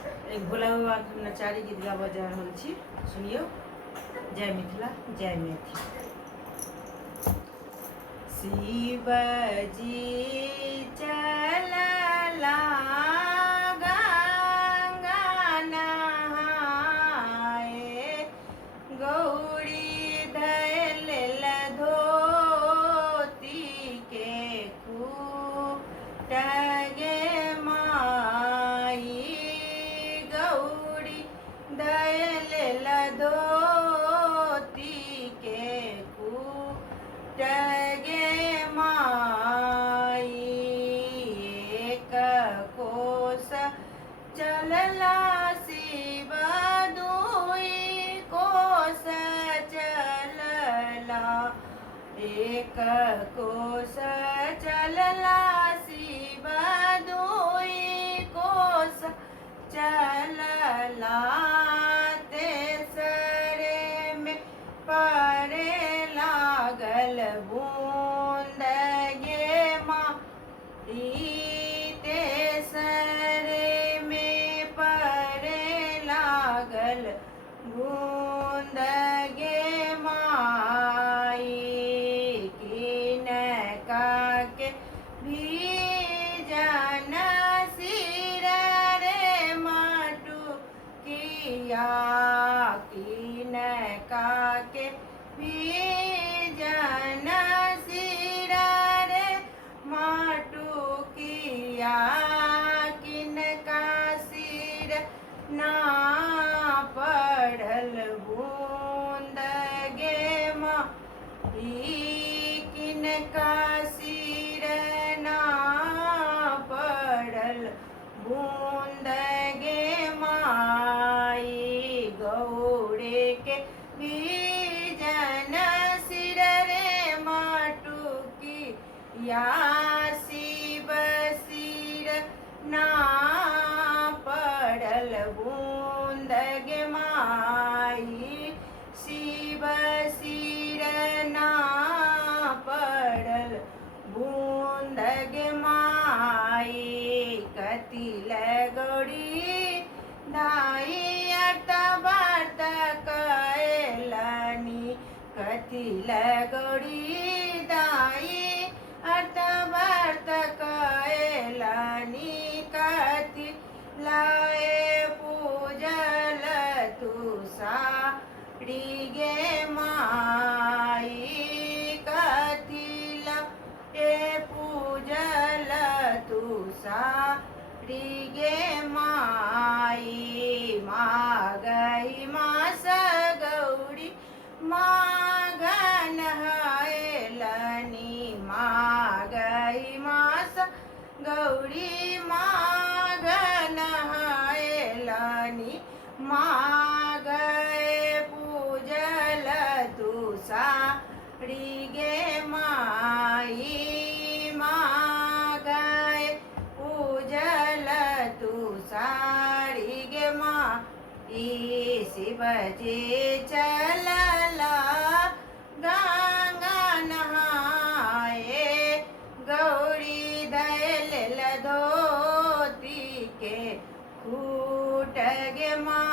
एक भोला बाबा के नचारी गीत गाबऽ जा रहल छी, सुनियौ। जय मिथिला, जय मैथिली। शिवजी चलला गंगा नहाए, गौरी धैल धोती के खूट गे माई, गौरी धैल धोती के खूट गे माई। एक कोस चलला शिव दुई कोस चलला, एक कोस चलला शिव दुई कोस चलला, तेसरे में परे लागल बूंद गे माई, तेसरे में परे लागल बूंद गे माई। किनका के भीजन सिर रे मटुकिया, किनका के भीजन सिर रे मटुकिया, किनका सिर ना पड़ल बूंद गे माई, किनका सिर ना पड़ल बूंद गे माई। गौरे के भीजन सिर रे मटुकिया, शिव सिर ना पड़ल बूंद गे माई, शिव सिर ना पड़ल बूंद गे माई। कतिल गौरी धाई अर्थ व्रत कैलनी, कतिल गौरी दाई अर्थ व्रत कैलनी, कतिलाए पूजल तू साड़ी गे माई, कतिला ए पूजल तू साड़ी गे माई। मागई मास गौरी माघन नहाएलनी, मागई मास गौरी माघन नहाएलनी, मागए पूजल तू साड़ी गे माई, मागए पूजल तू साड़ी गे माई। शिवजी चलला गंगा नहाए, गौरी धैल धोती के खूट गे माई।